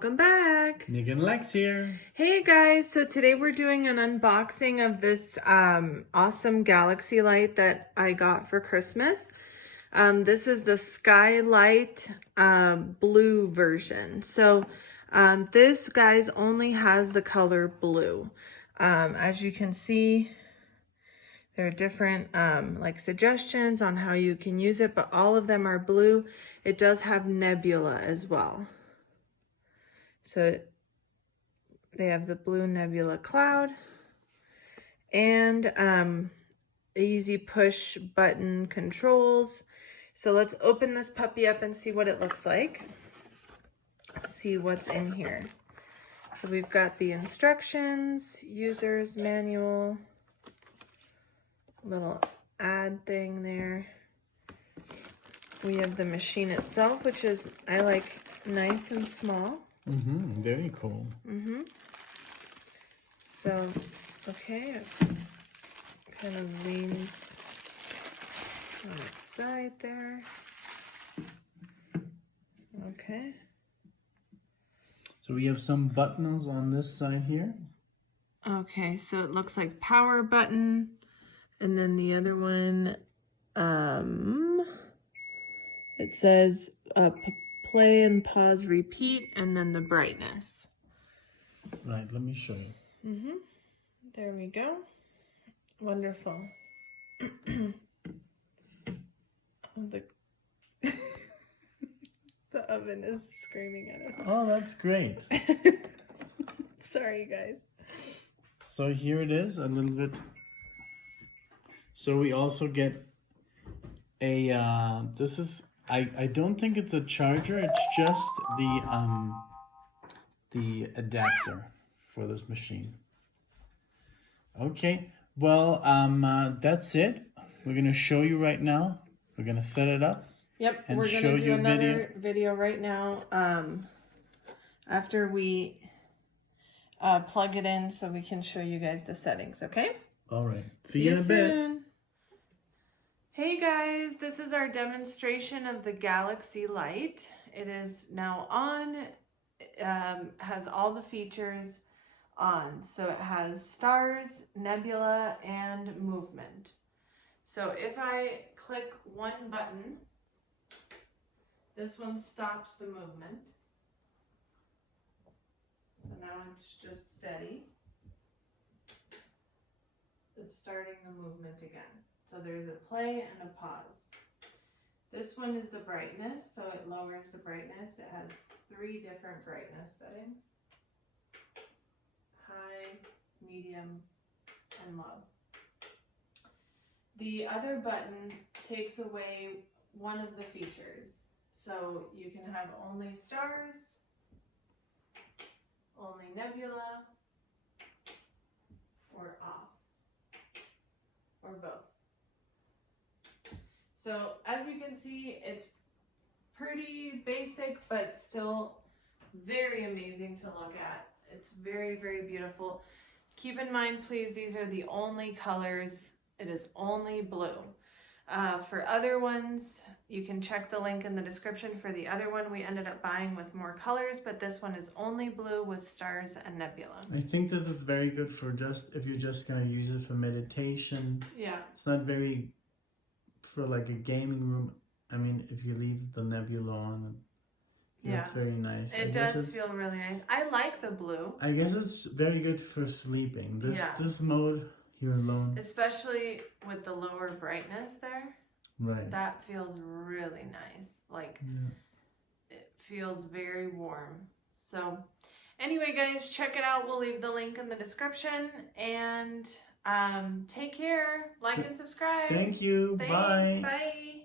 Welcome back. Nick and Lex here. Hey guys, so today we're doing an unboxing of this awesome galaxy light that I got for Christmas. This is the Skylight blue version. So this, guys, only has the color blue. As you can see, there are different like suggestions on how you can use it, but all of them are blue. It does have Nebula as well. So they have the blue Nebula cloud and easy push button controls. So let's open this puppy up and see what it looks like. Let's see what's in here. So we've got the instructions, user's manual, little ad thing there. We have the machine itself, which is, I like, nice and small. Very cool. So, okay, it kind of leans on its side there. Okay. So we have some buttons on this side here. Okay, so it looks like power button, and then the other one, it says play and pause, repeat, and then the brightness. Right, let me show you. There we go. Wonderful. The oven is screaming at us. Oh, that's great. Sorry, guys. So here it is, a little bit. So we also get a, this is, I don't think it's a charger, it's just the adapter for this machine. Okay, well, that's it. We're gonna show you right now. We're gonna set it up. Yep, and we're show gonna do you a another video right now after we plug it in so we can show you guys the settings, okay? All right, see you in a bit. Hey guys, this is our demonstration of the Galaxy Light. It is now on, has all the features on. So it has stars, nebula, and movement. So if I click one button, this one stops the movement. So now it's just steady. It's starting the movement again. So there's a play and a pause. This one is the brightness, so it lowers the brightness. It has 3 different brightness settings. High, medium, and low. The other button takes away one of the features. So you can have only stars, only nebula, or off, or both. So as you can see, it's pretty basic, but still very amazing to look at. It's very, very beautiful. Keep in mind, please, these are the only colors. It is only blue. For other ones, you can check the link in the description for the other one we ended up buying with more colors, but this one is only blue with stars and nebula. I think this is very good for just, if you're just gonna use it for meditation. Yeah. It's not very for like a gaming room. I mean, if you leave the nebula on, it's very nice. It does feel really nice. I like the blue. I guess it's very good for sleeping. This mode, you're alone. Especially with the lower brightness there. Right. That feels really nice. Like, it feels very warm. So, anyway, guys, check it out. We'll leave the link in the description. And take care. Like and subscribe. Thank you. Thanks. Bye. Bye.